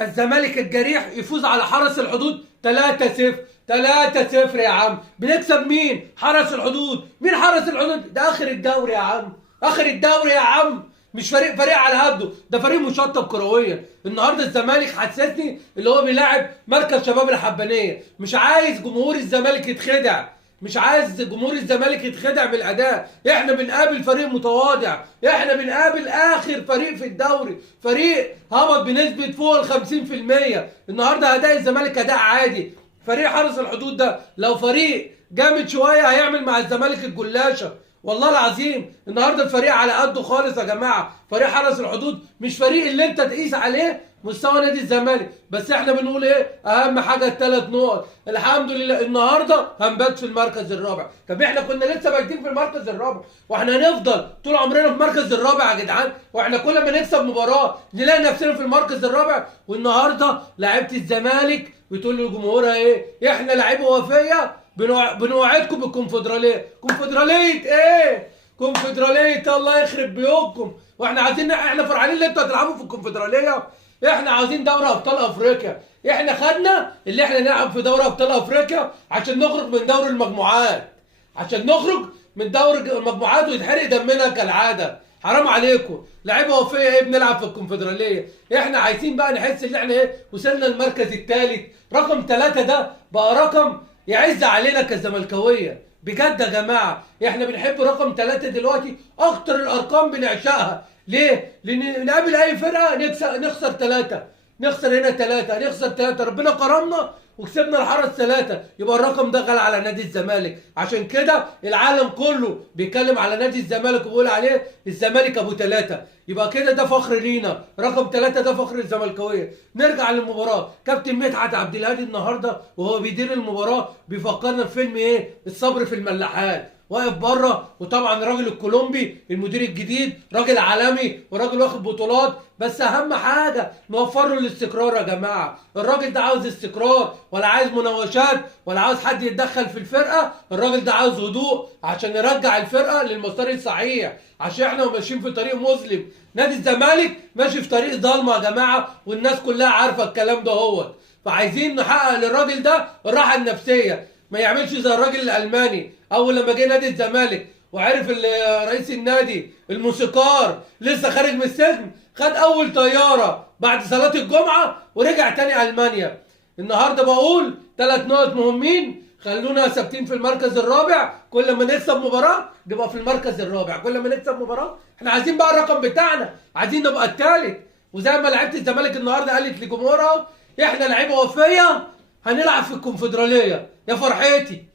الزمالك الجريح يفوز على حرس الحدود 3-0. 3-0 يا عم. بنكسب مين؟ حرس الحدود. مين حرس الحدود؟ ده اخر الدوري يا عم، اخر الدوري يا عم. مش فريق على قده، ده فريق مشطب كرويا. النهارده الزمالك حسسني اللي هو بيلاعب مركز شباب الحبانيه. مش عايز جمهور الزمالك يتخدع، مش عايز جمهور الزمالك يتخدع بالاداء. احنا بنقابل فريق متواضع، احنا بنقابل اخر فريق في الدوري، فريق هبط بنسبه فوق ال 50%. النهارده اداء الزمالك اداء عادي. فريق حرس الحدود ده لو فريق جامد شويه هيعمل مع الزمالك الجلاشه. والله العظيم النهارده الفريق على قده خالص يا جماعه. فريق حرس الحدود مش فريق اللي انت تقيس عليه مستوى نادي الزمالك. بس احنا بنقول ايه؟ اهم حاجه الثلاث نقط. الحمد لله النهارده هنبات في المركز الرابع. طب احنا كنا لسه بايتين في المركز الرابع، واحنا هنفضل طول عمرنا في المركز الرابع يا جدعان؟ واحنا كل ما نكسب مباراه نلاقي نفسنا في المركز الرابع. والنهارده لعيبه الزمالك بتقول لجمهورها ايه؟ احنا لعيبه وفيه، بنوعدكم بالكونفدراليه. كونفدراليه ايه؟ كونفدراليه الله يخرب بيوتكم. واحنا عايزين، احنا فرحانين ان انتوا هتلعبوا في الكونفدراليه. احنا عاوزين دوري ابطال افريقيا. احنا خدنا اللي احنا نلعب في دوري ابطال افريقيا عشان نخرج من دوري المجموعات، عشان نخرج من دوري المجموعات ويتحرق دمنا كالعاده. حرام عليكم. لعيبه وفيه ايه بنلعب في الكونفدراليه؟ احنا عايزين بقى نحس ان احنا ايه، وصلنا المركز الثالث. رقم 3 ده بقى رقم يعز علينا كزملكاويه بجد يا جماعه. احنا بنحب رقم 3 دلوقتي، اكتر الارقام بنعشقها. ليه؟ لان نقابل اي فرقه نخسر 3، نخسر هنا 3، نخسر 3. ربنا كرمنا وكسبنا الحرس 3، يبقى الرقم ده غالي على نادي الزمالك. عشان كده العالم كله بيتكلم على نادي الزمالك وبيقول عليه الزمالك ابو 3. يبقى كده ده فخر لينا، رقم 3 ده فخر الزملكاويه. نرجع للمباراه. كابتن مدحت عبد الهادي النهارده وهو بيدير المباراه بيفكرنا في فيلم ايه؟ الصبر في الملاحات. واقف بره، وطبعا الراجل الكولومبي المدير الجديد راجل عالمي وراجل واخد بطولات. بس اهم حاجه نوفر له الاستقرار يا جماعه. الراجل ده عاوز استقرار، ولا عايز مناوشات، ولا عاوز حد يتدخل في الفرقه. الراجل ده عاوز هدوء عشان يرجع الفرقه للمسار الصحيح، عشان احنا ماشيين في طريق مظلم. نادي الزمالك ماشي في طريق ضلمه يا جماعه، والناس كلها عارفه الكلام ده هو. فعايزين نحقق للراجل ده الراحه النفسيه، ما يعملش زي الراجل الالماني. اول لما جه نادي الزمالك وعرف رئيس النادي الموسيقار لسه خارج من السجن، خد اول طياره بعد صلاه الجمعه ورجع تاني المانيا. النهارده بقول 3 نقط مهمين، خلونا ثابتين في المركز الرابع. كل ما نكسب مباراه نبقى في المركز الرابع، كل ما نكسب مباراه. احنا عايزين بقى الرقم بتاعنا، عايزين نبقى الثالث. وزي ما لعيبه الزمالك النهارده قالت لجمهورها احنا لعيبه وفيه، هنلعب في الكونفدراليه. يا فرحتي.